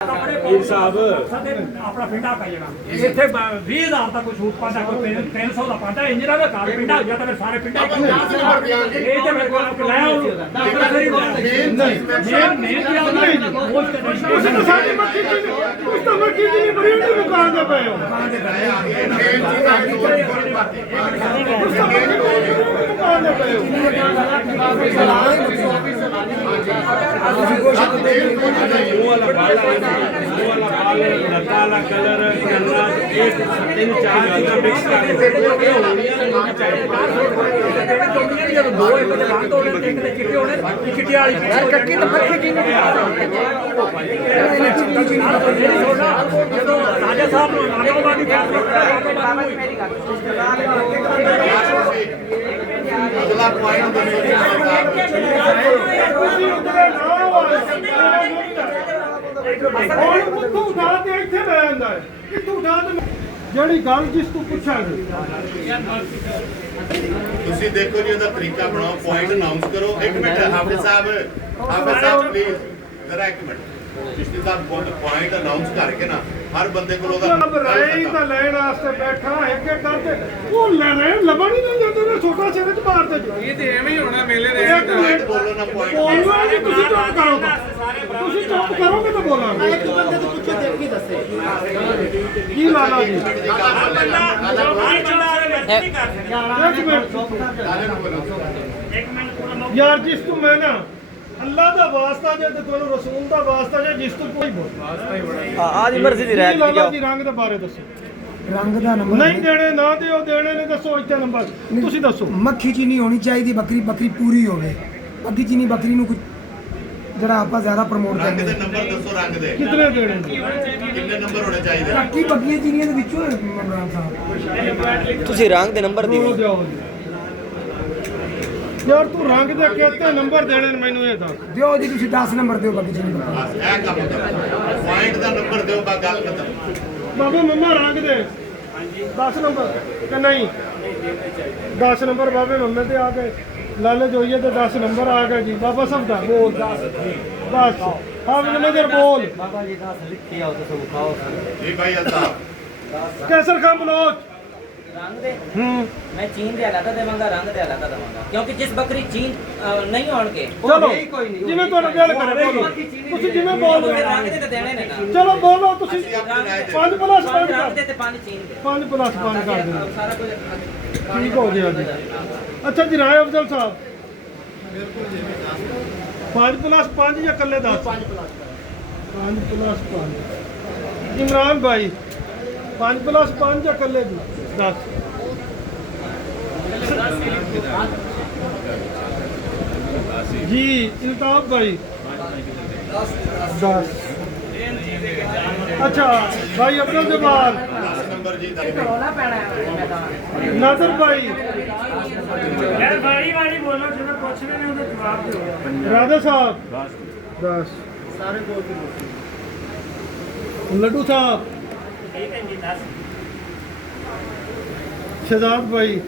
ਪੀਰ ਸਾਹਿਬ ਆਪਣਾ ਪਿੰਡਾ ਪੈ ਜਾਣਾ ਇੱਥੇ 20000 ਦਾ ਕੋਈ ਛੂਟ ਪਾਉਂਦਾ ਕੋਈ 300 ਦਾ ਪਾਉਂਦਾ ਇੰਜਰਾ ਦਾ ਘਰ ਪਿੰਡਾ ਹੋ ਗਿਆ ਤਾਂ ਫਿਰ ਸਾਰੇ ਪਿੰਡਾ ਇਹ ਤੇ ਮੇਰੇ ਕੋਲ ਲੈ ਆਓ ਤੁਸੀਂ ਤਾਂ ਸਾਡੀ ਮੱਕੀ ਚ ਉਸ ਤਾਂ ਮੱਕੀ ਚ ਨਹੀਂ ਬੜੀ ਨਹੀਂ ਦੁਕਾਨ ਦੇ ਪਏ ਹੋ ਦੁਕਾਨ ਦੇ ਪਏ वाला कलर एक तीन चार चीज़ मिक्स ਜਿਹੜੀ ਗੱਲ ਜਿਸ ਤੋਂ ਪੁੱਛਾਂਗੇ ਤੁਸੀਂ ਦੇਖੋ ਜੀ ਉਹਦਾ ਤਰੀਕਾ ਬਣਾਓ ਪੁਆਇੰਟ ਅਨਾਉਂਸ ਕਰੋ ਇੱਕ ਮਿੰਟ ਹਾਫਿਜ਼ ਸਾਹਿਬ ਪਲੀਜ਼ ਜ਼ਰਾ ਇੱਕ ਮਿੰਟ ਪਿਛਲੀ ਸਾਹਿਬ ਪੁਆਇੰਟ ਅਨਾਉਂਸ ਕਰਕੇ ਨਾ ਹਰ ਬੰਦੇ ਕੋਲ ਉਹਦਾ ਰਾਈ ਤਾਂ ਲੈਣ ਵਾਸਤੇ ਬੈਠਾ ਇੱਕ ਇੱਕ ਕਰਕੇ ਉਹ ਲੈਣੇ ਲੱਭਣ ਹੀ ਨਹੀਂ ਜਾਂਦੇ ਨੇ ਛੋਟਾ ਸਿਰ ਚ ਮਾਰਦੇ ਇਹ ਤੇ ਐਵੇਂ ਹੀ ਹੋਣਾ ਮੇਲੇ ਦੇ ਪੁਆਇੰਟ ਬੋਲੋ ਨਾ ਪੁਆਇੰਟ ਬੋਲਣਾ ਜੀ ਤੁਸੀਂ ਚੁੱਪ ਕਰੋ ਤੁਸੀਂ ਚੁੱਪ ਕਰੋਗੇ ਤਾਂ ਬੋਲਾਂਗੇ ਇੱਕ ਬੰਦੇ ਤੋਂ ਪੁੱਛੋ ਦੇਖ ਕੇ ਦੱਸੇ ਕੀ ਲਾਲਾ ਜੀ ਯਾਰ ਜਿਸ ਤੋਂ ਮੈਂ ਨਾ ਅੱਲਾ ਦਾ ਵਾਸਤਾ ਜੇ ਤੇ ਤੁਹਾਨੂੰ ਰਸੂਲ ਦਾ ਵਾਸਤਾ ਜੇ ਜਿਸ ਤੋਂ ਕੋਈ ਬੋਲ ਆਜ ਮਰਜ਼ੀ ਦੀ ਰਹਿ ਲਾਲਾ ਜੀ ਰੰਗ ਦੇ ਬਾਰੇ ਦੱਸੋ ਰੰਗ ਦਾ ਨੰਬਰ ਨਹੀਂ ਦੇਣੇ ਨਾ ਦਿਓ ਦੇਣੇ ਨੇ ਦੱਸੋ ਇੱਥੇ ਨੰਬਰ ਤੁਸੀਂ ਦੱਸੋ ਮੱਖੀ ਚੀਨੀ ਹੋਣੀ ਚਾਹੀਦੀ ਬੱਕਰੀ ਪੂਰੀ ਹੋਵੇ ਅੱਗੀ ਚੀਨੀ ਬੱਕਰੀ ਨੂੰ ਕੁਝ ਜਿਹੜਾ ਆਪਾਂ ਜ਼ਿਆਦਾ ਪ੍ਰਮੋਟ ਰੰਗ ਕਰਦੇ ਦੇ ਨੰਬਰ ਦੱਸੋ ਰੰਗ ਦੇ ਕਿਤਨੇ ਦੇਣੇ ਨੇ ਕਿੰਨੇ ਨੰਬਰ ਹੋਣੇ ਚਾਹੀਦੇ ਬਾਕੀ ਬੱਕਰੀਆਂ ਚੀਨੀਆਂ ਦੇ ਵਿੱਚੋਂ ਇਮਰਾਨ ਸਾਹਿਬ ਤੁਸੀਂ ਰੰਗ ਦੇ ਨੰਬਰ ਦੋ ਦਿਓ ਦਿਓ ਜੀ। ਯਾਰ ਤੂੰ ਰੰਗ ਦੇ ਕਿਤੇ ਨੰਬਰ ਦੇਣੇ ਨੇ ਮੈਨੂੰ ਇਹ ਦੱਸ ਦਿਓ ਜੀ ਤੁਸੀਂ 10 ਨੰਬਰ ਦਿਓ ਬੱਕਰੀ ਚੀਨੀ ਬੱਕਰੀ ਬਸ ਇਹ ਕੰਮ ਕਰੋ ਪੁਆਇੰਟ ਦਾ ਨੰਬਰ ਦਿਓ ਬਾ ਗੱਲ ਖਤਮ ਬਾਬਾ ਮੰਮਾ ਰੰਗ ਦੇ 10 ਨੰਬਰ ਕਿ ਨਹੀਂ 10 ਨੰਬਰ ਬਾਬੇ ਮੰਮੇ ਤੇ ਆ ਗਏ ਲਾਲੇ ਜੋਈਏ ਤੇ 10 ਨੰਬਰ ਆ ਗਏ ਜੀ ਬਾਬਾ ਸਭ ਦਾ ਬੋਲ 10 ਬਸ ਹਾਂ ਨਜ਼ਰ ਬੋਲ ਬਾਬਾ ਜੀ 10 ਲਿਖੀ ਆਓ ਤੁਸੀਂ ਖਾਓ ਜੀ ਭਾਈ ਅਲਤਾਫ ਕੈਸਰ ਖਾਂ ਬਲੋਚ रंग दे मैं चीन दे अलग देवांगा रंग दे अलग देवांगा क्योंकि जिस बकरी चीन नहीं होणगे ਚਲੋ ਜਿਵੇਂ ਤੁਹਾਨੂੰ ਗੱਲ ਕਰੇ ਬੋਲੋ ਤੁਸੀਂ ਜਿਵੇਂ ਬੋਲ ਰਹੇ रंग दे ते देने ने ना ਚਲੋ ਬੋਲੋ ਤੁਸੀਂ 5 ਪਲੱਸ 5 रंग दे ते 5 चीन दे 5 ਪਲੱਸ 5 ਕਰ ਦਿਓ सारा कुछ ਠੀਕ ਹੋ ਗਿਆ ਜੀ ਅੱਛਾ ਜੀ ਰਾਏ ਅਫਜ਼ਲ ਸਾਹਿਬ 5 ਪਲੱਸ 5 ਜਾਂ ਇਕੱਲੇ 10 5 ਪਲੱਸ 5 ਇਮਰਾਨ ਭਾਈ 5 ਪਲੱਸ 5 ਜਾਂ ਇਕੱਲੇ 10 जी इल्ताफ भाई 10 अच्छा भाई अब्दुल जब्बार 10 नंबर जी रोला पैना है मैदान नाज़र भाई ਯਾਰ ਬਾਰੀ ਵਾਲੀ ਬੋਲੋ ਜਦੋਂ ਪੁੱਛਦੇ ਨੇ ਉਹਦਾ ਜਵਾਬ ਦਿਓ राधा साहब 10 सारे लड्डू साहब ਠੀਕ ਹੈ ਜੀ 10 शहजाद भाई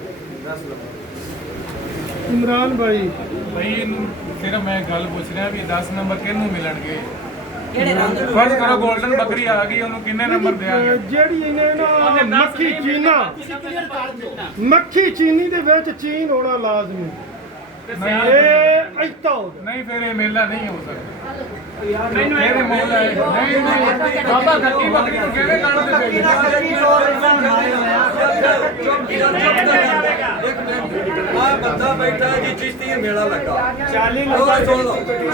इमरान भाई ਭਾਈ ਸਿਰਫ ਮੈਂ ਗੱਲ ਪੁੱਛ ਰਿਹਾ ਵੀ 10 ਨੰਬਰ ਕਿਹਨੂੰ ਮਿਲਣਗੇ ਕਿਹੜੇ ਰੰਗ ਫਰਜ਼ ਕਰੋ 골ਡਨ ਬੱਕਰੀ ਆ ਗਈ ਉਹਨੂੰ ਕਿੰਨੇ ਨੰਬਰ ਦੇਾਂਗੇ ਜਿਹੜੀ ਇਹਨੇ ਨਾ ਮੱਖੀ ਚੀਨੀ ਦੇ ਵਿੱਚ ਚੀਨ ਹੋਣਾ ਲਾਜ਼ਮੀ ਇਹ ਐਤਾ ਹੋ ਨਹੀਂ ਫਿਰ ਇਹ ਮੇਲਾ ਨਹੀਂ ਹੋ ਸਕਦਾ ਮੇਰੇ ਮੌਲਾ ਹੈ ਨਹੀਂ ਬਾਬਾ ਗੱਡੀ ਬੱਕਰੀ ਨੂੰ ਕਿਹੜੇ ਕਾਰਨ ਦੇ ਭੇਜਦੇ ਆ ਬੰਦਾ ਬੈਠਾ ਜੀ ਚਿਸ਼ਤੀ ਮੇਲਾ ਲੱਗਾ 40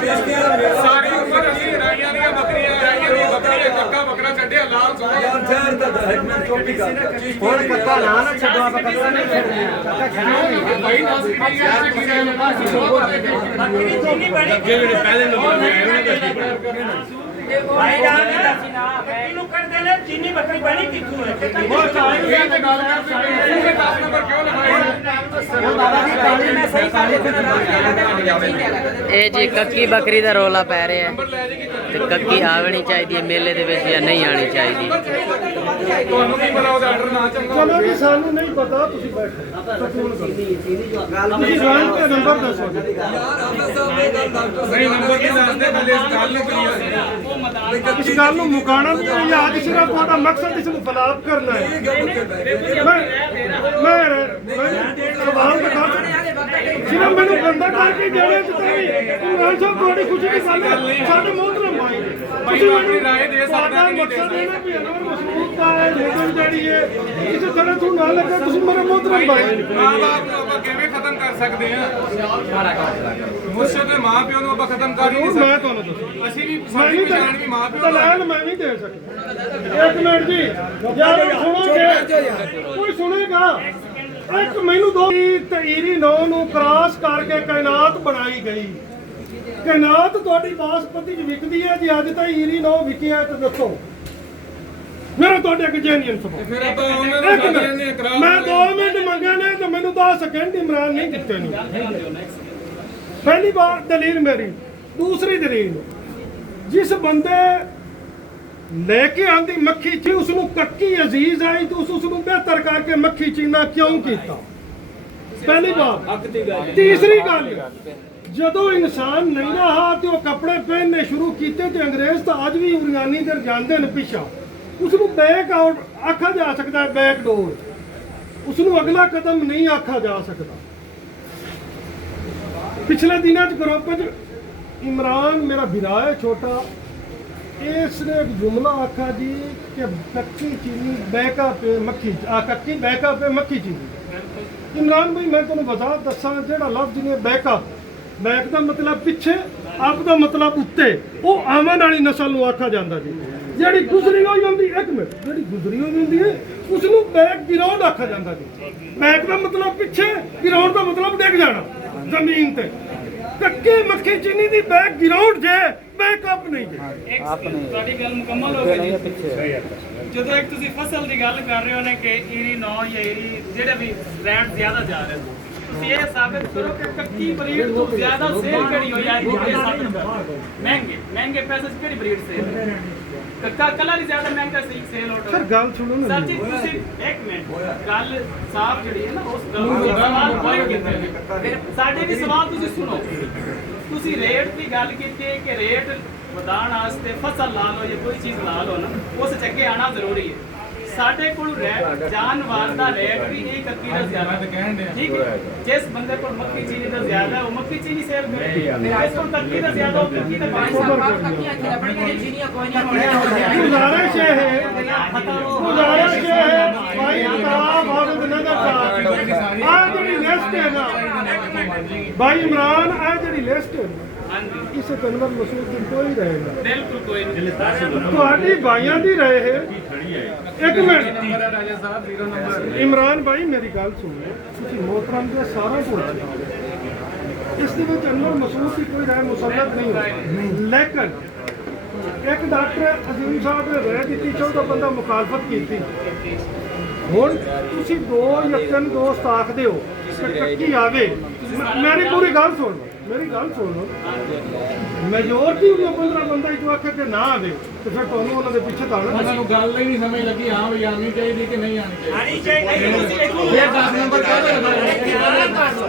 ਚਿਸ਼ਤੀ ਸਾਰੀ ਉਮਰ ਅਸੀਂ ਰਾਈਆਂ ਦੀਆਂ ਬੱਕਰੀਆਂ ਰਾਈਆਂ ਦੀਆਂ ਬੱਕਰੀਆਂ ਕੱਕਾ ਬੱਕਰਾ ਛੱਡਿਆ ਲਾਲ ਸੋਹਣਾ ਯਾਰ ਠਹਿਰ ਤਾਂ ਇੱਕ ਮਿੰਟ ਚੁੱਪ ਹੀ ਕਰ ਹੁਣ ਕੱਕਾ ਨਾ ਛੱਡੋ ਆਪਾਂ ਕੱਕਾ ਨਹੀਂ ਛੱਡਦੇ ਕੱਕਾ ਖਾਣਾ ਭਾਈ 10 ਕੀ ਯਾਰ ਕੀ ਬੱਕਰੀ ਚੀਨੀ ਬੜੀ ਜਿਹੜੇ ਪਹਿਲੇ ਨੰਬਰ ਤੇ ਆਏ ਉਹਨਾਂ ਦਾ ਭਾਈ ਜਾਨ ਦੱਸੀ ਨਾ ਬੱਕਰੀ ਨੂੰ ਕਰਦੇ ਨੇ ਚੀਨੀ ਬੱਕਰੀ ਬਣੀ ਕਿੱਥੋਂ ਹੈ ਇਹ ਤੇ ਗੱਲ ਕਰਦੇ ਪਏ ਇਹ 10 ਨੰਬਰ ਕਿਉਂ ਲਗਾਏ बाबा जी काली में सही काली ਇਹ ਜੀ ਕੱਕੀ ਬੱਕਰੀ ਦਾ ਰੋਲਾ ਪੈ ਰਿਹਾ ਨੰਬਰ ਲੈ ਜੀ ਤੇ ਕੱਕੀ ਆਵਣੀ ਚਾਹੀਦੀ ਹੈ ਮੇਲੇ ਦੇ ਵਿੱਚ ਜਾਂ ਨਹੀਂ ਆਣੀ ਚਾਹੀਦੀ? ਤੁਹਾਨੂੰ ਕੀ ਪਤਾ ਉਹਦਾ ਆਰਡਰ ਨਾ ਚੰਗਾ ਚਲੋ ਜੀ ਸਾਨੂੰ ਨਹੀਂ ਪਤਾ, ਤੁਸੀਂ ਬੈਠੋ ਸਕੂਨ ਕਰੋ। ਤੁਸੀਂ ਜਾਣ ਕੇ ਨੰਬਰ ਦੱਸੋ ਜੀ। ਨਹੀਂ ਨੰਬਰ ਨਹੀਂ ਦੱਸਦੇ ਪਹਿਲੇ ਇਸ ਗੱਲ ਨੂੰ ਕਲੀਅਰ ਇਸ ਗੱਲ ਨੂੰ ਮੁਕਾਣਾ ਨਹੀਂ ਹੈ ਜਾਂ ਅੱਜ ਸਿਰਫ ਤੁਹਾਡਾ ਮਕਸਦ ਇਸ ਨੂੰ ਖਿਲਾਫ ਕਰਨਾ ਹੈ? ਮੈਂ ਸਵਾਲ ਤਾਂ ਕਰ ਸਿਰਫ ਮੈਨੂੰ ਬੰਦਾ ਕਰਕੇ ਦੇਣਾ ਚਾਹੀਦਾ। ਇਮਰਾਨ ਸਾਹਿਬ ਤੁਹਾਡੀ ਖੁਸ਼ੀ ਦੀ ਗੱਲ ਹੈ, ਸਾਡੇ ਮੋਹਤਰਮ ਭਾਈ ਤੁਸੀਂ ਆਪਣੀ ਰਾਏ ਦੇ ਸਕਦੇ ਸਾਡਾ ਮਕਸਦ ਇਹ ਨਾ ਵੀ ਅਨਵਰ ਮਸੂਦ ਦਾ ਹੈ ਲੇਕਿਨ ਜਿਹੜੀ ਹੈ ਕਿਸੇ ਤਰ੍ਹਾਂ ਤੋਂ ਨਾ ਲੱਗਾ ਤੁਸੀਂ ਮੇਰੇ ਮੋਹਤਰਮ ਭਾਈ। ਮਾਂ-ਬਾਪ ਨੂੰ ਆਪਾਂ ਕਿਵੇਂ ਖਤਮ ਕਰ ਸਕਦੇ ਹਾਂ? ਮੁਰਸ਼ਦ ਦੇ ਮਾਂ-ਪਿਓ ਨੂੰ ਆਪਾਂ ਖਤਮ ਕਰ ਹੀ ਨਹੀਂ ਮੈਂ ਸਕਦੇ। ਤੁਹਾਨੂੰ ਦੱਸਾਂ ਅਸੀਂ ਵੀ ਸਾਡੀ ਪਛਾਣ ਵੀ ਮਾਂ-ਪਿਓ ਨਾਲ ਦਲਾਲ ਮੈਂ ਨਹੀਂ ਦੇ ਸਕਦਾ। ਇੱਕ ਮਿੰਟ ਜੀ ਯਾਰ ਸੁਣੋਗੇ ਕੋਈ ਸੁਣੇਗਾ? ਇੱਕ ਮੈਨੂੰ ਦੋ ਤੀਰੀ 9 ਨੂੰ ਕ੍ਰਾਸ ਕਰਕੇ ਕਾਇਨਾਤ ਬਣਾਈ ਗਈ। ਕਾਇਨਾਤ ਤੁਹਾਡੀ ਬਾਸਪਤੀ ਚ ਵਿਕਦੀ ਹੈ ਜੀ, ਅੱਜ ਤਾਂ ਈਰੀ 9 ਵਿਕਿਆ ਤਾਂ ਦੱਸੋ ਮੇਰਾ ਤੁਹਾਡੇ ਅੱਗੇ ਜੈਨੂਇਨ ਸਵਾਲ। ਫਿਰ ਆਪਾਂ ਉਹਨਾਂ ਨੂੰ ਕਹਿੰਦੇ ਨੇ ਇਕਰਾਰ ਮੈਂ 2 ਮਿੰਟ ਮੰਗੇ ਨੇ ਤੇ ਮੈਨੂੰ 10 ਸਕਿੰਡ ਇਮਰਾਨ ਨਹੀਂ ਦਿੱਤੇ ਨੇ। ਪਹਿਲੀ ਬਾਰ ਦਲੀਲ ਮੇਰੀ। ਦੂਸਰੀ ਦਲੀਲ, ਜਿਸ ਬੰਦੇ ਲੈ ਕੇ ਆਂਦੀ ਮੱਖੀ ਚੀ ਉਸ ਨੂੰ ਕੱਕੀ ਅਜ਼ੀਜ਼ ਆਈ ਤਾਂ ਉਸ ਨੂੰ ਬਿਹਤਰ ਕਰਕੇ ਮੱਖੀ ਚੀਨਾ ਕਿਉਂ ਕੀਤਾ? ਪਹਿਲੀ ਬਾਤ। ਤੀਸਰੀ ਗੱਲ, ਜਦੋਂ ਇਨਸਾਨ ਨਹੀਂ ਰਹਾ ਤੇ ਉਹ ਕੱਪੜੇ ਪਹਿਨਣੇ ਸ਼ੁਰੂ ਕੀਤੇ ਤੇ ਅੰਗਰੇਜ਼ ਤਾਂ ਅੱਜ ਵੀ ਉਰੀਆਨੀ ਦਰ ਜਾਂਦੇ ਨੇ ਪਿੱਛਾ। ਉਸ ਨੂੰ ਬੈਕ ਆਊਟ ਆਖਿਆ ਜਾ ਸਕਦਾ ਹੈ, ਬੈਕ ਡੋਰ। ਉਸ ਨੂੰ ਅਗਲਾ ਕਦਮ ਨਹੀਂ ਆਖਿਆ ਜਾ ਸਕਦਾ। ਪਿਛਲੇ ਦਿਨਾਂ 'ਚ ਗਰੁੱਪ 'ਚ ਇਮਰਾਨ ਮੇਰਾ ਵੀਰਾ ਹੈ ਛੋਟਾ, इसने एक जुमला आखा जी कि कच्ची चीनी बैका पे मक्खी कच्ची बैका पे मक्खी चीनी। इमरान भाई मैं तुम्हें वजाहत दसा जेड़ा लफ्ज ने बैका बैक का मतलब पिछे आप का मतलब उत्ते वो आमन वाली नस्ल नूं आखा जांदा जी। जेड़ी गुजरी हुई होंदी एक मिनट जेड़ी गुजरी हुई होंदी है उस नूं बैक गिराउंड आखा जांदा जी। बैक का मतलब पिछे, गिराउंड का मतलब डिग जाना जमीन ते। ਕੱਕੇ ਮੱਖੀ ਚੀਨੀ ਦੀ ਬੈਕ ਗਰਾਊਂਡ ਜੇ ਬੈਕਅਪ ਨਹੀਂ ਜੇ। ਤੁਹਾਡੀ ਗੱਲ ਮੁਕੰਮਲ ਹੋ ਗਈ ਜੀ। ਜਦੋਂ ਇੱਕ ਤੁਸੀਂ ਫਸਲ ਦੀ ਗੱਲ ਕਰ ਰਹੇ ਹੋ ਨੇ ਕਿ ਈਰੀ 9 ਜਾਂ ਈਰੀ ਜਿਹੜੇ ਵੀ ਰੈਂਟ ਜ਼ਿਆਦਾ ਜਾ ਰਹੇ ਤੁਸੀਂ ਇਹ ਸਾਬਿਤ ਕਰੋ ਕਿ ਕੱਕੀ ਬਰੀਡ ਤੋਂ ਜ਼ਿਆਦਾ ਸੇਲ ਕਿਹੜੀ ਹੋਈ ਹੈ? ਮਹਿੰਗੇ ਪੈਸੇ ਚ ਕਿਹੜੀ ਬਰੀਡ ਸੇਲ? ਕੱਕਾ ਕਲਰ ਹੀ ਜ਼ਿਆਦਾ ਮਹਿੰਗਾ ਸੀ ਸੇਲ ਆਰਡਰ। ਸਰ ਗੱਲ ਸੁਣੋ ਨਾ ਸਰ ਜੀ ਤੁਸੀਂ ਇੱਕ ਮਿੰਟ ਗੱਲ ਸਾਫ਼ ਜਿਹੜੀ ਹੈ ਨਾ ਉਸ ਗੱਲ ਨੂੰ ਸਵਾਲ ਕੋਈ ਕੀਤੇ ਸਾਡੇ ਵੀ ਸਵਾਲ ਤੁਸੀਂ ਸੁਣੋ। ਤੁਸੀਂ ਰੇਟ ਦੀ ਗੱਲ ਕੀਤੀ ਕਿ ਰੇਟ ਵਧਾਉਣ ਵਾਸਤੇ ਫਸਲ ਲਾ ਲਓ ਜਾਂ ਕੋਈ ਚੀਜ਼ ਲਾ ਲਓ ਨਾ ਉਸ ਚ ਅੱਗੇ ਆਣਾ ਜ਼ਰੂਰੀ ਹੈ। ਸਾਡੇ ਕੋਲ ਜਾਨਵਰ ਦਾ ਰੇਟ ਵੀ ਇਹ ਕੱਕੀ ਦਾ ਜ਼ਿਆਦਾ ਠੀਕ ਹੈ। ਜਿਸ ਬੰਦੇ ਕੋਲ ਮੱਖੀ ਚੀਨੀ ਦਾ ਜ਼ਿਆਦਾ ਉਹ ਮੱਖੀ ਚੀਨੀ ਸੇਲ ਕਰੇ, ਜਿਸ ਕੋਲ ਕੱਕੀ ਦਾ ਜ਼ਿਆਦਾ ਉਹ ਕੱਕੀ ਦਾ गुजारिश है भाई नगर आ जी लिस्ट है ना भाई इमरान आ जी लिस्ट है इस कन्वर मसूद दिन कोई रहेगा बिल्कुल कोई नहीं। ਤੁਹਾਡੀ ਭਾਈਆਂ ਦੀ ਰਹੇ ਹੈ। ਇੱਕ ਮਿੰਟ ਇਮਰਾਨ ਭਾਈ ਮੇਰੀ ਗੱਲ ਸੁਣੋ, ਤੁਸੀਂ ਮੋਹਤਰਮ ਦੇ ਸਾਰਾ ਪੁੱਛ ਇਸ ਦੇ ਵਿੱਚ ਅਨਵਰ ਮਸੂਦ ਦੀ ਕੋਈ ਰਾਏ ਮੁਸੱਲਤ ਨਹੀਂ ਹੋਈ। ਲੇਕਿਨ ਇੱਕ ਡਾਕਟਰ ਅਜ਼ੀਮ ਸਾਹਿਬ ਨੇ ਰਾਏ ਦਿੱਤੀ 14 ਬੰਦਾ ਮੁਖਾਲਫਤ ਕੀਤੀ। ਹੁਣ ਤੁਸੀਂ 2 ਜਾਂ 3 ਦੋਸਤ ਆਖਦੇ ਹੋ ਕਿ ਕੱਕੀ ਆਵੇ। ਮੇਰੀ ਪੂਰੀ ਗੱਲ ਸੁਣ ਲਓ, ਮੇਰੀ ਗੱਲ ਸੁਣ ਲਓ। ਮੈਜੋਰਟੀ ਉਹ 15 ਬੰਦਾ ਜੋ ਆਖੇ ਕਿ ਨਾ ਆਵੇ ਤੇ ਫਿਰ ਤੁਹਾਨੂੰ ਉਹਨਾਂ ਦੇ ਪਿੱਛੇ ਤਾਂ ਉਹਨਾਂ ਨੂੰ ਗੱਲ ਹੀ ਨਹੀਂ ਸਮਝ ਲੱਗੀ ਹਾਂ ਵੀ ਆਣੀ ਚਾਹੀਦੀ ਕਿ ਨਹੀਂ ਆਣੀ ਚਾਹੀਦੀ। ਇਹ 10 ਨੰਬਰ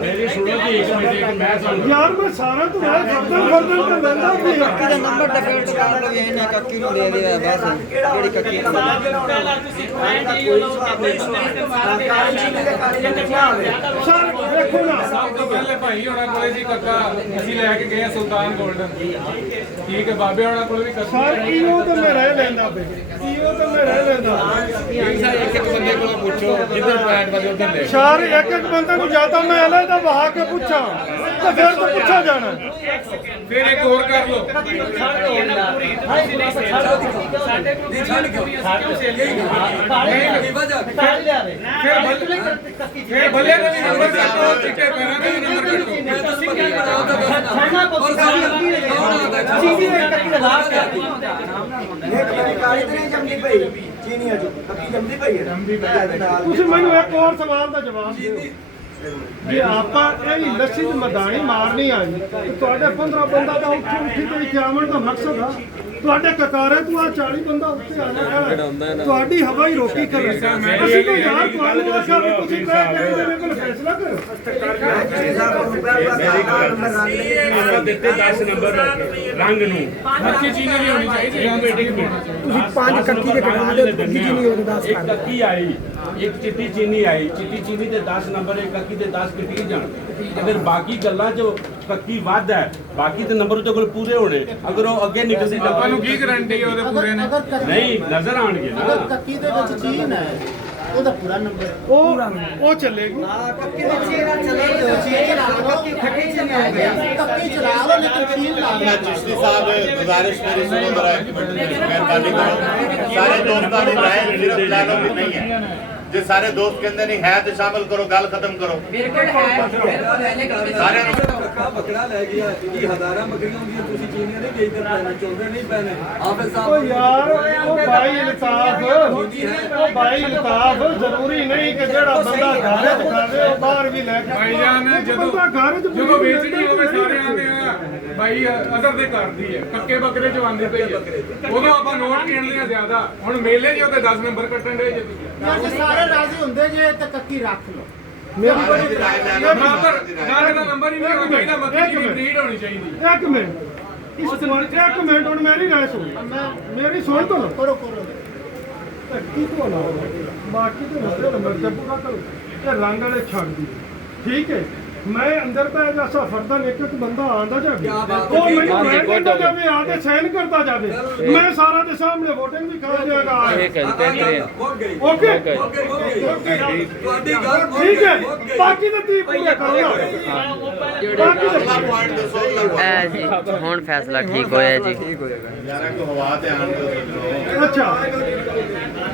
ਮੇਰੀ ਸੁਣੋ ਜੀ ਇੱਕ ਮਿੰਟ ਮੈਂ ਤੁਹਾਨੂੰ ਯਾਰ ਮੈਂ ਸਾਰਾ ਤੋਂ ਰਾਏ ਫਰਦਨ ਤੇ ਲੈਂਦਾ ਵੀ ਕੱਕੀ ਦਾ ਨੰਬਰ ਡਿਫੈਂਸ ਕਰ ਲਓ ਇਹਨੇ ਕੱਕੀ ਨੂੰ ਦੇ ਦਿਆ ਬਸ ਜਿਹੜੀ ਕੱਕੀ ਪਹਿਲਾਂ ਤੁਸੀਂ ਪੁਆਇੰਟ ਇਹ ਲਓ ਕਿ ਸਰ ਦੇਖੋ ਨਾ ਸਭ ਤੋਂ ਪਹਿਲੇ ਭਾਈ ਹੋਣਾ ਕੋਲੇ ਸੀ ਕੱਕਾ ਅਸੀਂ ਲੈ ਕੇ ਗਏ ਸੁਲਤਾਨ ਗੋਲਡਨ। ਠੀਕ ਹੈ ਬਾਬੇ ਹੋਣਾ ਕੋਲ ਵੀ ਕੱਕਾ ਸਰ ਈਓ ਤਾਂ ਮੈਂ ਰਹਿ ਲੈਂਦਾ ਬਈ ਈਓ ਤਾਂ ਮੈਂ ਰਹਿ ਲੈਂਦਾ। ਇੱਕ ਬੰਦੇ ਕੋਲ ਪੁੱਛੋ ਜਿੱਧਰ ਪੁਆਇੰਟ ਵਜੇ ਉਧਰ ਲੈ। ਸਰ ਇੱਕ ਬੰਦੇ ਨੂੰ ਜਾਂਦਾ ਮੈਂ ਅਲੇ ਦਾ ਵਹਾ ਕੇ ਪੁੱਛਾਂ ਤਾਂ ਫਿਰ ਤਾਂ ਪੁੱਛਿਆ ਜਾਣਾ। ਫਿਰ ਇੱਕ ਹੋਰ ਕਰ ਲਓ। ਸਾਡੇ ਕੋਲ ਕਿਉਂ ਸੇਲ ਫਿਰ ਭੱਲੇ ਦਾ ਵੀ ਨੰਬਰ ਕੱਟੋ, ਚਿੱਟੇ ਪੈਰਾਂ ਦਾ ਵੀ ਨੰਬਰ ਤੁਸੀਂ ਮੈਨੂੰ ਇੱਕ ਹੋਰ ਸਵਾਲ ਦਾ ਜਵਾਬ ਦਿਓ। ਜੇ ਆਪਾਂ ਇਹ ਲੱਸੀ ਦੀ ਮਦਾਨੀ ਮਾਰਨੀ ਆ ਜੀ ਤੇ ਤੁਹਾਡੇ 15 ਬੰਦਾ ਦਾ ਉੱਠੀ ਤੇ ਇੱਥੇ ਆਉਣ ਦਾ ਮਕਸਦ ਆ ਤੁਹਾਡੇ ਕਤਾਰੇ ਤੋਂ ਆ 40 ਬੰਦਾ ਉੱਤੇ ਆ ਜਾਣਾ ਤੁਹਾਡੀ ਹਵਾ ਹੀ ਰੋਕੀ ਕਰ ਅਸੀਂ ਤਾਂ ਯਾਰ ਤੁਹਾਨੂੰ ਆਖਿਆ ਵੀ ਤੁਸੀਂ ਕਹਿ ਕੇ ਮੇਰੇ ਕੋਲ ਫੈਸਲਾ ਕਰੋ ਆਪਾਂ ਦਿੱਤੇ 10 ਨੰਬਰ ਰੰਗ ਨੂੰ ਬੱਚੀ ਚੀਨੀ ਵੀ ਹੋਣੀ ਚਾਹੀਦੀ ਤੁਸੀਂ 5 ਕੱਕੀ ਦੇ ਕਟਾ ਦਿਓ ਕੱਕੀ ਚੀਨੀ ਉਹ 10 ਇੱਕ ਕੱਕੀ ਆਈ ਇੱਕ ਚਿੱਟੀ ਚੀਨੀ ਆਈ ਚਿੱਟੀ ਚੀਨੀ ਤੇ 10 ਨੰਬਰ ਇੱਕ ਕੱਕੀ ਤੇ 10 ਕੱਟੀ ਜਾਣ ਅਗਰ ਬਾਕੀ ਗੱਲਾਂ ਜੋ ਕੱਕੀ ਵੱਧ ਹੈ ਬਾਕੀ ਤੇ ਨੰਬਰ ਉਹਦੇ ਕੋਲ ਪੂਰੇ ਹੋਣੇ ਅਗਰ ਉਹ ਅੱਗੇ ਨਿਕਲਦੀ ਆਪਾਂ ਨੂੰ ਕੀ ਗਾਰੰਟੀ ਉਹਦੇ ਪੂਰੇ ਨੇ ਨਹੀਂ ਨਜ਼ਰ ਆਣਗੇ ਨਾ ਕੱਕੀ ਦੇ ਵਿੱਚ ਚੀਨ ਹੈ ਉਹਦਾ ਪੂਰਾ ਨੰਬਰ ਉਹ ਚੱਲੇਗੀ ਕੱਕੀ ਦੇ ਚੀਨ ਚਲੇ ਜੋ ਚੀਨ ਚਲਾ ਲਓ ਕੱਕੀ ਚ ਨਹੀਂ ਆਏਗਾ ਕੱਕੀ ਚਲਾ ਲਓ ਲੇਕਿਨ ਚੀਨ ਲਾ मैं चिश्ती साहब गुजारिश मेरी सुनो जरा एक मिनट मेहरबानी करो सारे दोस्तों की राय सिर्फ लालो की नहीं है जो सारे दोस्त कहते नहीं है तो शामिल करो गल खत्म करो सारे ਕੱਕਾ ਬੱਕਰਾ ਲੈ ਗਿਆ ਜੀ ਹਜ਼ਾਰਾਂ ਬੱਕਰੀਆਂ ਹੁੰਦੀਆਂ ਤੁਸੀਂ ਚੀਨੀਆਂ ਨਹੀਂ ਵੇਚਦੇ ਪੈਣੇ ਚੋਂਦੇ ਨਹੀਂ ਪੈਣੇ ਆਫਿਸ ਸਾਹਿਬ ਉਹ ਯਾਰ ਉਹ ਬਾਈ ਇਲਤਾਫ ਜ਼ਰੂਰੀ ਨਹੀਂ ਕਿ ਜਿਹੜਾ ਬੰਦਾ ਘਰ ਚ ਖਾਵੇ ਉਹ ਬਾਹਰ ਵੀ ਲੈ ਕੇ ਭਾਈਜਾਨ ਜਦੋਂ ਘਰ ਚ ਜਦੋਂ ਵੇਚਣੀ ਹੋਵੇ ਸਾਰੇ ਆਂਦੇ ਆ ਭਾਈ ਅਸਰ ਦੇ ਕਰਦੀ ਹੈ ਕੱਕੇ ਬੱਕਰੇ ਚ ਆਂਦੇ ਪਈ ਆ ਉਦੋਂ ਆਪਾਂ ਨੋਟ ਗਿਣਦੇ ਆ ਜ਼ਿਆਦਾ ਹੁਣ ਮੇਲੇ ਜੀ ਉਹਦੇ 10 ਨੰਬਰ ਕੱਟਣ ਦੇ ਜੇ ਤੁਸੀਂ ਜੇ ਸਾਰੇ ਰਾਜ਼ੀ ਹੁੰਦੇ ਜੇ ਤਾਂ ਕੱਕੀ ਰੱਖ ਲਓ ਮੇਰੀ ਬੜੀ ਬਰਾਬਰ ਗਾਣੇ ਦਾ ਨੰਬਰ ਹੀ ਨਹੀਂ ਹੋਣਾ ਚਾਹੀਦਾ ਬੱਕਰੀ ਦੀ ਬਰੀਡ ਹੋਣੀ ਚਾਹੀਦੀ ਇੱਕ ਮਿੰਟ ਇੱਕ ਮਿੰਟ ਹੁਣ ਮੇਰੀ ਰਾਏ ਸੁਣ ਮੇਰੀ ਸੁਣ ਤੋਂ ਕਰੋ ਕਰੋ ਕੀ ਤੋਂ ਨਾ ਬਾਕੀ ਤੇ ਨੰਬਰ ਤੇ ਪੂਰਾ ਕਰੋ ਤੇ ਰੰਗ ਵਾਲੇ ਛੱਡ ਦੀ ਠੀਕ ਹੈ ਮੈਂ ਅੰਦਰ ਤਾਂ ਐਸਾ ਫਰਦਨ ਇੱਕ ਬੰਦਾ ਆਂਦਾ ਜਾਵੇ ਉਹ ਮੈਨੂੰ ਮੈਂ ਕਹਿੰਦਾ ਜਾਵੇ ਆਦੇ ਸਾਈਨ ਕਰਦਾ ਜਾਵੇ ਮੈਂ ਸਾਰਾ ਦੇ ਸਾਹਮਣੇ ਵੋਟਿੰਗ ਵੀ ਕਰ ਦਿਆਂਗਾ ਓਕੇ ਤੁਹਾਡੀ ਗੱਲ ਠੀਕ ਹੈ ਬਾਕੀ ਤਾਂ ਤੀ ਪੂਰੇ ਕਰਨਾ ਬਾਕੀ अगला पॉइंट दसो ਜੀ ਹੁਣ ਫੈਸਲਾ ਠੀਕ ਹੋਇਆ ਜੀ यार को हवा ते आन दो सजनो ਅੱਛਾ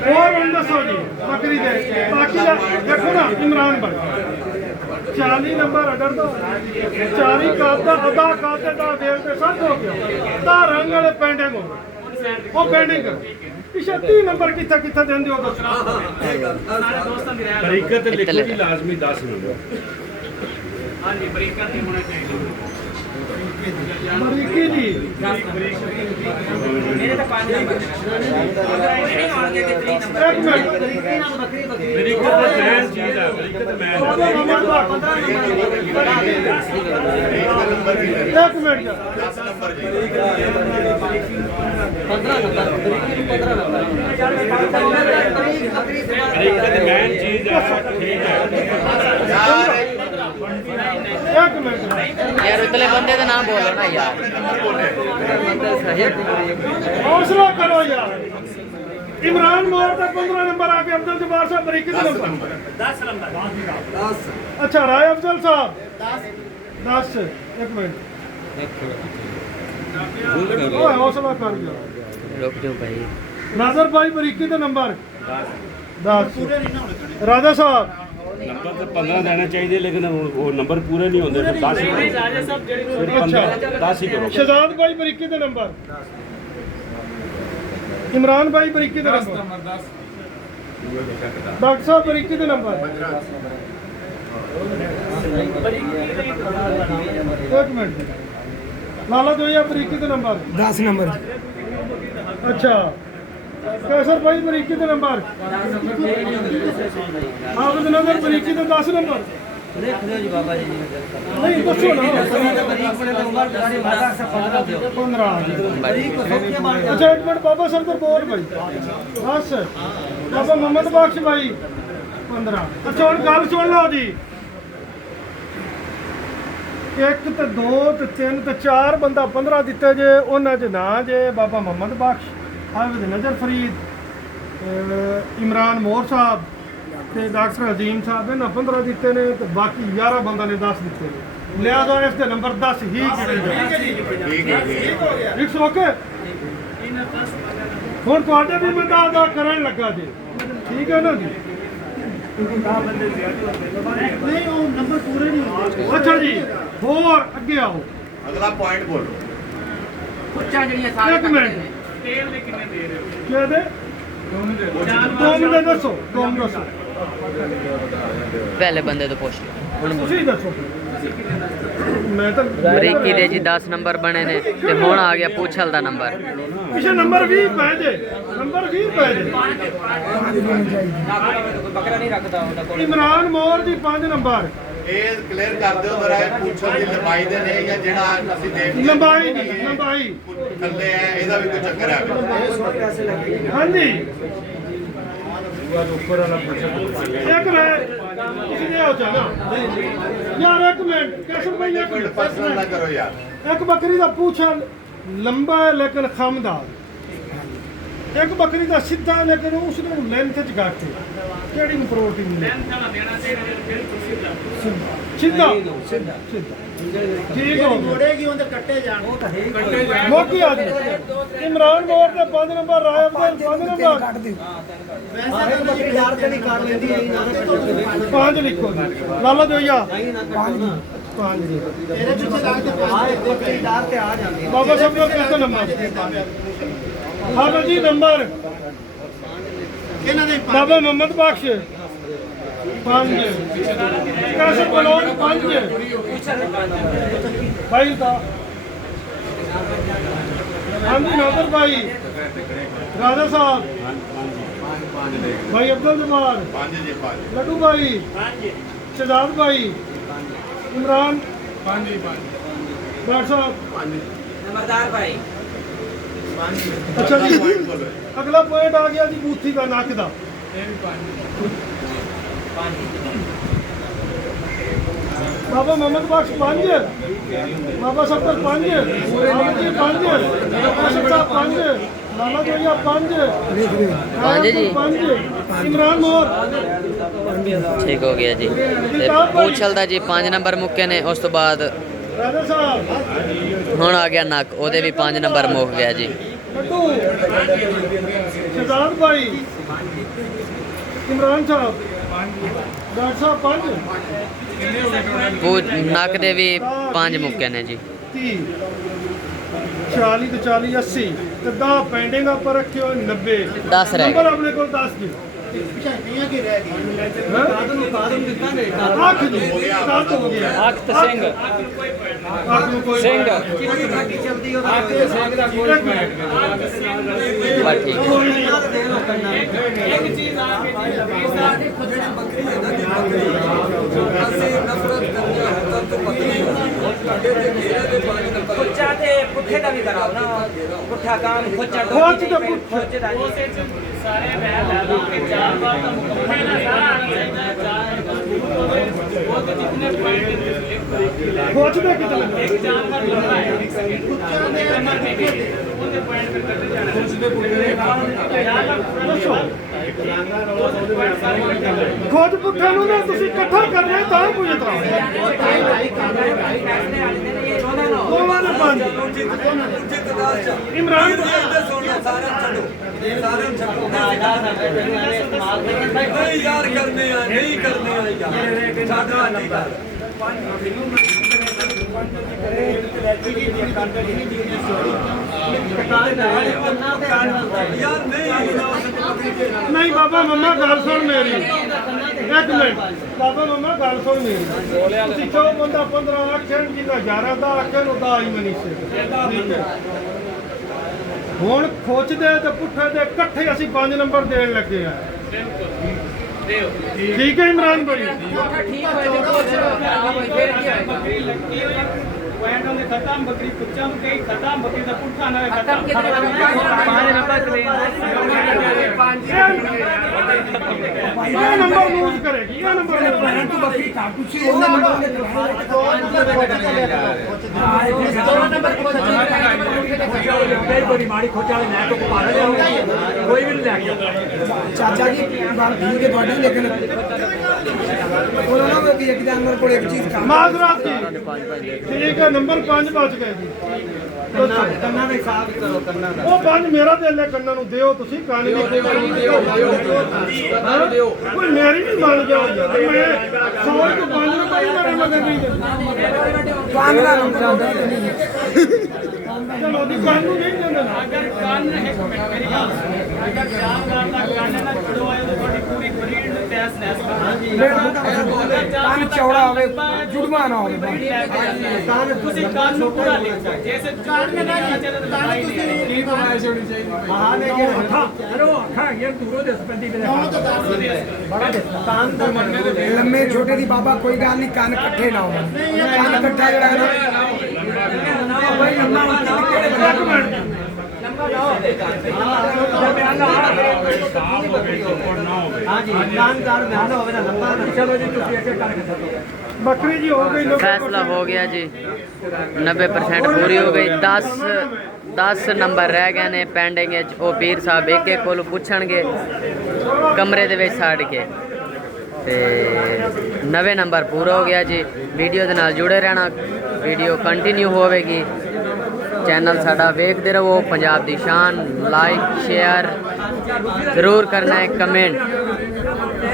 ਹੋਰ ਹੁਣ ਦੱਸੋ ਜੀ ਬੱਕਰੀ ਦੇ ਬਾਕੀ ਦਾ ਦੇਖੋ ਨਾ ਇਮਰਾਨ ਭਾਈ 40 ਨੰਬਰ ਅਡਰ ਦਾ 40 ਕਾਦਾ ਅਦਾ ਕਾਦੇ ਦਾ ਦੇਰ ਤੇ ਸਭ ਹੋ ਗਿਆ ਤਾਂ ਰੰਗ ਵਾਲੇ ਪੈਂਡਿੰਗ ਹੋ ਗਏ ਉਹ ਪੈਂਡਿੰਗ ਕਰ ਪਿਛੇ 30 ਨੰਬਰ ਕਿੱਥੇ ਕਿੱਥੇ ਦਿੰਦੇ ਹੋ ਦੱਸੋ ਸਾਰੇ ਦੋਸਤਾਂ ਦੀ ਰਾਇ ਤਰੀਕਤ ਲਿਖੋ ਜੀ ਲਾਜ਼ਮੀ 10 ਨੰਬਰ ਹਾਂਜੀ ਬਰੀਕਾਂ ਤੇ ਹੋਣਾ ਚਾਹੀਦਾ ਬਰੀਕੀ ਜੀ मेरे तो 5 नंबर नहीं होंगे कि 3 नंबर ਇੱਕ ਮਿੰਟ ਤਰੀਕਤ ਮੈਨ ਚੀਜ਼ ਹੈ ਤਰੀਕਤ ਮੈਨ नंबर भी है ਇੱਕ ਮਿੰਟ 10 नंबर जी 15 ਤਰੀਕਤ ਮੈਨ ਚੀਜ਼ ਹੈ ਠੀਕ ਹੈ यार ਇੱਕ ਮਿੰਟ ਯਾਰ ਉਤਲੇ ਬੰਦੇ ਦਾ ਨਾਮ ਬੋਲੋ ਨਾ ਯਾਰ ਹੌਸਲਾ ਕਰੋ ਯਾਰ ਇਮਰਾਨ ਮੋਰ ਦਾ 15 ਨੰਬਰ ਆ ਕੇ ਅਬਦੁਲ ਜਬਾਰ ਸਾਹਿਬ ਬਰੀਕੀ ਦਾ ਨੰਬਰ 10 ਨੰਬਰ ਅੱਛਾ ਰਾਏ ਅਫਜ਼ਲ ਸਾਹਿਬ 10 ਇੱਕ ਮਿੰਟ ਓਏ ਹੌਸਲਾ ਕਰ ਯਾਰ ਰੁਕ ਜਾਓ ਭਾਈ ਨਾਜ਼ਰ ਭਾਈ ਬਰੀਕੀ ਦਾ ਨੰਬਰ 10 ਰਾਜਾ ਸਾਹਿਬ ਨੰਬਰ ਤਾਂ 15 ਦੇਣਾ ਚਾਹੀਦੇ ਲੇਕਿਨ ਉਹ ਨੰਬਰ ਪੂਰੇ ਨਹੀਂ ਹੁੰਦੇ ਫਿਰ 10 ਨਹੀਂ ਰਾਜਾ ਸਾਹਿਬ ਜਿਹੜੀ 10 ਹੀ ਕਰੋ ਸ਼ਹਜ਼ਾਦ ਭਾਈ ਬਰੀਕੀ ਦਾ ਨੰਬਰ ਇਮਰਾਨ ਭਾਈ ਬਰੀਕੀ ਦਾ 10 ਨੰਬਰ ਨੰਬਰ 10 ਡਾਕਟਰ ਸਾਹਿਬ ਬਰੀਕੀ ਦਾ ਨੰਬਰ ਇੱਕ ਮਿੰਟ ਲਾਲਾ ਦੋਇਆ ਬਰੀਕੀ ਦਾ ਨੰਬਰ 10 ਨੰਬਰ ਅੱਛਾ ਕੈਸਰ ਭਾਈ ਬਰੀਕੀ ਦਾ ਨੰਬਰ ਆਬਦ ਨਗਰ ਬਰੀਕੀ ਦਾ 10 ਨੰਬਰ देख लो जी बाबा जी ਨਹੀਂ ਦੱਸੋ ਨਾ बरीक पड़े तो उम्र गाड़ी माता से 15 दो 15 बरीक को सबके मार ਅੱਛਾ ਇੱਕ ਮਿੰਟ ਬਾਬਾ ਸਰਦਾਰ ਬੋਲ ਭਾਈ ਬਸ ਬਾਬਾ ਮੁਹੰਮਦ ਬਖਸ਼ ਭਾਈ 15 ਅੱਛਾ ਹੁਣ ਗੱਲ ਸੁਣ ਲਓ ਜੀ 1 ਤੇ 2 ਤੇ 3 ਤੇ 4 ਬੰਦਾ 15 ਦਿੱਤੇ ਜੇ ਉਹਨਾਂ ਚ ਨਾਂ ਜੇ ਬਾਬਾ ਮੁਹੰਮਦ ਬਖਸ਼ ਹਾਫਿਜ਼ ਨਜ਼ਰ ਫਰੀਦ ਇਮਰਾਨ ਮੋਰ ਸਾਹਿਬ ਤੇ ਡਾਕਟਰ ਅਜ਼ੀਮ ਸਾਹਿਬ ਇਹਨਾਂ 15 ਦਿੱਤੇ ਨੇ ਤੇ ਬਾਕੀ 11 ਬੰਦਾ ਨੇ 10 ਦਿੱਤੇ ਨੇ ਲਿਆਜ਼ਾ ਇਸ ਦੇ ਨੰਬਰ 10 ਹੀ ਕਿਹੜੇ ठीक है ਇਟਸ ਓਕੇ ਹੁਣ ਤੁਹਾਡੇ ਵੀ ਮੈਂ ਅਦਾ ਕਰਨ ਲੱਗਾ ਜੀ ਠੀਕ ਹੈ ਨਾ ਜੀ ਨਹੀਂ ਉਹ ਨੰਬਰ ਪੂਰੇ ਨਹੀਂ ਹੁੰਦੇ ਅੱਛਾ ਜੀ ਹੋਰ ਅੱਗੇ ਆਓ अगला पॉइंट बोलो कुच्चा जड़ियां सारे ਇੱਕ ਮਿੰਟ ਤੇਲ ਦੇ ਕਿੰਨੇ ਦੇ ਰਹੇ ਹੋ ਕਿਹਦੇ ਦੋ ਮਿੰਟ ਦੱਸੋ ਦੋ ਮਿੰਟ ਦੱਸੋ ਪਹਿਲੇ ਬੰਦੇ ਤੋਂ ਪੁੱਛ ਲਓ ਤੁਸੀਂ ਦੱਸੋ ਮੈਂ ਤਾਂ ਬਰੀਕੀ ਦੇ ਜੀ 10 ਨੰਬਰ ਬਣੇ ਨੇ ਤੇ ਹੁਣ ਆ ਗਿਆ ਪੁੱਛਲ ਦਾ ਨੰਬਰ। ਪਿਛੇ ਨੰਬਰ 20 ਪੈ ਜੇ, ਨੰਬਰ 20 ਪੈ ਜੇ। ਬੱਕਰਾ ਨਹੀਂ ਰੱਖਦਾ ਉਹਦਾ ਕੋਲ। ਇਮਰਾਨ ਮੋਰ ਦੀ 5 ਨੰਬਰ। ਇਹ ਕਲੀਅਰ ਕਰ ਦਿਓ ਜ਼ਰਾ, ਇਹ ਪੁੱਛਣ ਦੀ ਲੰਬਾਈ ਦੇ ਨੇ ਜਾਂ ਜਿਹੜਾ ਅਸੀਂ ਦੇਖ ਲੰਬਾਈ ਨਹੀਂ, ਲੰਬਾਈ ਥੱਲੇ ਹੈ, ਇਹਦਾ ਵੀ ਕੋਈ ਚੱਕਰ ਹੈ। ਹਾਂਜੀ ਇੱਕ ਮਿੰਟ ਤੁਸੀਂ ਦੇ ਆਓ ਚਾਹਨਾ ਯਾਰ, ਇੱਕ ਮਿੰਟ ਕੈਸਰ ਭਾਈ, ਇੱਕ ਮਿੰਟ ਪਰਸਨਲ ਨਾ ਕਰੋ ਯਾਰ। ਇੱਕ ਬੱਕਰੀ ਦਾ ਪੂਛ ਲੰਬਾ ਹੈ ਲੇਕਿਨ ਖਮਦਾਰ, ਇੱਕ ਬੱਕਰੀ ਦਾ ਸਿੱਧਾ ਲੇਕਿਨ ਉਸ ਨੂੰ ਲੈਂਥ ਚ ਘੱਟ ਹੈ। ਕਿਹੜੀ ਨੂੰ ਪ੍ਰੋਟੀਨ ਮਿਲੇ? ਸਿੱਧਾ ਸਿੱਧਾ ਠੀਕ ਹੋ ਮੋੜੇਗੀ ਉਹਦੇ ਕੱਟੇ ਜਾਣ। ਉਹ ਤਾਂ ਹੈ ਕੱਟੇ ਜਾਣ। ਮੋਕੀ ਆ ਗਈ। ਇਮਰਾਨ ਮੋਰ ਦੇ 5 ਨੰਬਰ, ਰਾਏ ਅਫਜ਼ਲ 5 ਨੰਬਰ। ਵੈਸੇ ਤਾਂ ਬੱਕਰੀ ਯਾਰ ਤੇ ਨਹੀਂ ਕਰ ਲੈਂਦੀ ਐ ਨਾ ਕੱਟੇ। 5 ਲਿਖੋ ਜੀ, ਲਾਲਾ ਜੋਈਆ ਨਹੀਂ ਨਾ ਕੱਟੋ ਨਾ। 5 ਜੀ। ਇਹਦੇ ਪਿੱਛੇ ਲੱਗ ਕੇ ਬੱਕਰੀ ਯਾਰ ਤੇ ਆ ਜਾਂਦੀ ਹੈ। ਬਾਬਾ ਸਾਹਿਬ ਦਾ ਕਿਹੜਾ ਨੰਬਰ? ਹਾਂ ਜੀ ਨੰਬਰ ਇਹਨਾਂ ਦੇ ਬਾਬਾ ਮੁਹੰਮਦ ਬਖਸ਼ 5, ਕਾਸਮ ਬਲੋਚ 5, ਭਾਈ ਦਾ ਹਾਂਜੀ ਨਾਦਰ ਭਾਈ, ਰਾਜਾ ਸਾਹਿਬ, ਭਾਈ ਅब्दुल जमाल, 5 ਜੀ 5 लड्डू भाई, शहजाद भाई, इमरान 5 ਜੀ 5 डॉक्टर साहब, नंबरदार भाई। अच्छा जी अगला पॉइंट आ गया जी बूथी का नक का। ਇਹ ਵੀ 5 बाबा मोहम्मद बख्श 5, बाबा सफदर 5, बाबा जी 5, कासिम साहब 5, लाला जोइया 5, 5 जी। 5, इमरान मोर ਠੀਕ ਹੋ ਗਿਆ ਜੀ। ਤੇ ਪੁੱਛਲ ਦਾ ਜੀ 5 ਨੰਬਰ ਮੁੱਕੇ ਨੇ। ਉਸ ਤੋਂ ਬਾਅਦ राजा साहब, ਹੁਣ ਆ ਗਿਆ ਨੱਕ, ਉਹਦੇ ਵੀ 5 ਨੰਬਰ ਮੁੱਕ ਗਿਆ ਜੀ। लड्डू, शहजाद भाई, इमरान साहब, डॉक्टर साहब 5, ਨੱਕ ਦੇ ਵੀ 5 ਮੁੱਕੇ ਨੇ ਜੀ। 30, 40 ਤੇ 40 80 ਤੇ 10 ਪੈਂਡਿੰਗ ਪਰ ਰੱਖਿਓ 90। 10 ਰਹਿ ਨੰਬਰ ਗਏ। ਆਪਣੇ ਕੋਲ 10 ਜੀ। ਪਛਾਣੀਆਂ ਕਿ ਰਹਿ ਗਈ। ਕਾਦਮ ਦਿੱਤਾ ਨੇ। ਅੱਖ ਜੀ 10 ਹੋ ਗਿਆ। ਅੱਖ ਤੇ ਸਿੰਘ, ਅੱਖ ਨੂੰ ਕੋਈ ਸਿੰਘ ਕਿੰਨੀ ਘਾਟੀ ਚੱਲਦੀ ਉਹਦਾ। ਅੱਖ ਤੇ ਸਿੰਘ ਦਾ ਕੋਈ ਮੈਟ ਬਸ ਠੀਕ ਹੈ। ਇੱਕ ਚੀਜ਼ ਆ ਕੇ ਜੀ ਵੀਰ ਸਾਹਿਬ, ਅਸੀਂ ਨਫ਼ਰਤ ਕਰਨਾ ਹੁੰਦਾ ਤਾਂ ਪਤਨੀ ਸਾਡੇ ਦੇ ਘੇਰੇ ਦੇ 5 ਨੰਬਰ। ਪੁੱਛਾ ਤੇ ਪੁੱਠੇ ਦਾ ਵੀ ਕਰਾਓ ਨਾ, ਪੁੱਠਾ ਕੰਮ ਪੁੱਛਾ ਖੋਚ ਤੇ ਪੁੱਠ। ਪੁੱਛੇ ਦਾ ਜੀ। ਉਸੇ ਚ ਸਾਰੇ ਮੈਂ ਲੈ ਲਾ ਕੇ 4 ਬਾਰ ਦਾ ਮੁਕੰਮਲ ਨਾ ਸਾਰਾ ਆਣਾ ਚਾਹੀਦਾ ਹੈ। 4 ਉਹ ਤੇ ਜਿੰਨੇ ਪੁਆਇੰਟ ਖੋਚਦੇ ਕਿਤਨੇ? ਇੱਕ 4 ਬਾਰ ਲੰਬਾ ਹੈ, ਇੱਕ ਸੈਕਿੰਡ ਉਹਦੇ ਪੁਆਇੰਟ ਫਿਰ ਕੱਟੇ ਜਾਣੇ। ਖੋਜ ਪੁੱਠੇ ਨੂੰ ਨਾ ਤੁਸੀਂ ਇਕੱਠਾ ਕਰਨਾ ਤਾਂ ਕੋਈ ਇਤਰਾਜ਼ ਨਹੀਂ। ਦੋਵਾਂ ਦੇ 5, ਇਮਰਾਨ ਨਹੀਂ ਯਾਰ ਕਰਨੇ ਆ, ਨਹੀਂ ਕਰਨੇ ਆ ਯਾਰ। ਸਾਡਾ ਨਹੀਂ ਕਰ। ਯਾਰ ਨਹੀਂ ਬਾਬਾ ਮੰਮਾ ਗੱਲ ਸੁਣ ਮੇਰੀ, ਇੱਕ ਮਿੰਟ ਬਾਬਾ ਮੰਮਾ ਗੱਲ ਸੁਣ ਮੇਰੀ। ਤੁਸੀਂ ਜੋ ਬੰਦਾ 15 ਆਖਣ ਜਿਹਦਾ 11 ਦਾ ਆਖਣ ਉਹਦਾ ਹੀ ਮਨੀਸ਼ੇ ਠੀਕ ਹੈ। ਹੁਣ ਖੋਚਦੇ ਤੇ ਪੁੱਠੇ ਦੇ ਇਕੱਠੇ ਅਸੀਂ 5 ਨੰਬਰ ਦੇਣ ਲੱਗੇ ਆ। ਠੀਕ ਹੈ ਇਮਰਾਨ ਭਾਈ। ਠੀਕ ਹੋਏ ਤੇ ਫਿਰ ਕੀ ਹੈ? ਬੱਕਰੀ ਲੱਗੀ ਹੋਈ ਪੁਆਇੰਟ ਉਹਦੇ ਖਤਮ, ਬੱਕਰੀ ਪੁੱਛਾਂ ਨੂੰ ਕਈ ਖਤਮ, ਬੱਕਰੀ ਦਾ ਪੁੱਠਾ ਨਾ ਖਤਮ। ਕਿਤਨੇ ਕਰਨਾ ਹੈ? 5 ਨੰਬਰ ਕਰੇ ਇਹ ਨੰਬਰ ਯੂਜ਼ ਕਰੇਗੀ, ਇਹ ਨੰਬਰ ਤੂੰ ਬੱਕਰੀ ਖਾ ਕੁਛ ਉਹਨਾਂ ਨੰਬਰ ਦੇ ਦੋ ਨੰਬਰ ਬੜੀ ਮਾੜੀ ਖੋਚਾ ਵਾਲੇ ਮੈਂ ਤੋਂ ਪਾ ਲਿਆ ਕੋਈ ਵੀ ਨਹੀਂ ਲੈ ਗਿਆ। ਚਾਚਾ ਜੀ ਗੱਲ ਠੀਕ ਹੈ ਤੁਹਾਡੀ, ਲੇਕਿਨ ਉਹਨਾਂ ਨੂੰ ਵੀ ਇੱਕ ਜਾਨਵਰ ਕੋਲ ਇੱਕ ਚੀਜ਼ ਕੰਮ ਮਾਜ਼ਰਾਤ ਜੀ। ਠੀਕ ਹੈ ਨੰਬਰ 5 ਬਚ ਗਏ ਜੀ। ਕੰਨਾਂ ਦੇ ਹਿਸਾਬ ਕਰੋ ਕੰਨਾਂ ਦਾ। ਉਹ 5 ਮੇਰਾ ਦੇ ਲੈ ਕੰਨਾਂ ਨੂੰ ਦਿਓ ਤੁਸੀਂ, ਕੰਨ ਨਹੀਂ ਦਿਓ। ਕੋਈ ਮੇਰੀ ਵੀ ਮੰਨ ਜਾਓ ਯਾਰ, ਮੈਂ 100 ਤੋਂ 5 ਨੂੰ ਕੋਈ ਮੇਰੇ ਮਗਰ ਨਹੀਂ ਦਿੰਦਾ। ਕਾਂਗਲਾ ਨੂੰ ਚਾਹੁੰਦਾ ਨਹੀਂ। ਚਲੋ ਦੀ ਕੰਨ ਨੂੰ ਨਹੀਂ ਦਿੰਦੇ ਨਾ। ਅਗਰ ਕੰਨ ਇੱਕ ਮਿੰਟ ਮੇਰੀ ਗੱਲ ਸੁਣੋ, ਅਗਰ 4 ਦਾ ਕੰਨ ਨਾ ਖੜੋ ਆਏ ਤਾਂ ਤੁਹਾਡੀ ਪੂਰੀ ਬਰੀਡ ਨੂੰ ਤੈਸ ਨੈਸ ਕਰਨਾ। ਕੰਨ ਚੌੜਾ ਹੋਵੇ ਜੁੜਵਾ ਨਾ ਹੋਵੇ ਤੁਸੀਂ ਕੰਨ ਨੂੰ ਪੂਰਾ ਲਿਖੋ ਜੈਸੇ ਕਾਨ में नहीं कान ਤੁਸੀਂ ਕੀ ਫਰਮਾਇਸ਼ ਹੋਣੀ ਚਾਹੀਦੀ ਭਾਈ? ਹਾਂ ਨੇ ਕਿ ਲੰਮੇ ਛੋਟੇ ਦੀ ਬਾਬਾ ਕੋਈ ਗੱਲ ਨਹੀਂ ਕੰਨ ਇਕੱਠੇ ਨਾ ਹੋਣ ਕੰਨ ਇਕੱਠਾ ਜਿਹੜਾ ਹੈ ਨਾ ਬਈ ਲੰਮਾ ਬੱਕਰੀ ਜੀ ਹੋ ਗਈ फैसला हो गया जी 90% पूरी हो गई 10 ਨੰਬਰ ਰਹਿ ਗਏ ਨੇ ਪੈਂਡਿੰਗ ਵਿੱਚ ਉਹ ਪੀਰ ਸਾਹਿਬ ਇੱਕ ਇੱਕ ਕੋਲ ਪੁੱਛਣਗੇ ਕਮਰੇ ਦੇ ਵਿੱਚ ਛੱਡ ਕੇ ਤੇ 90 ਨੰਬਰ ਪੂਰਾ ਹੋ ਗਿਆ ਜੀ ਵੀਡੀਓ ਦੇ ਨਾਲ ਜੁੜੇ ਰਹਿਣਾ ਵੀਡੀਓ ਕੰਟੀਨਿਊ ਹੋਵੇਗੀ ਚੈਨਲ ਸਾਡਾ ਵੇਖਦੇ ਰਹੋ ਪੰਜਾਬ ਦੀ ਸ਼ਾਨ ਲਾਈਕ ਸ਼ੇਅਰ ਜ਼ਰੂਰ ਕਰਨਾ ਹੈ ਕਮੈਂਟ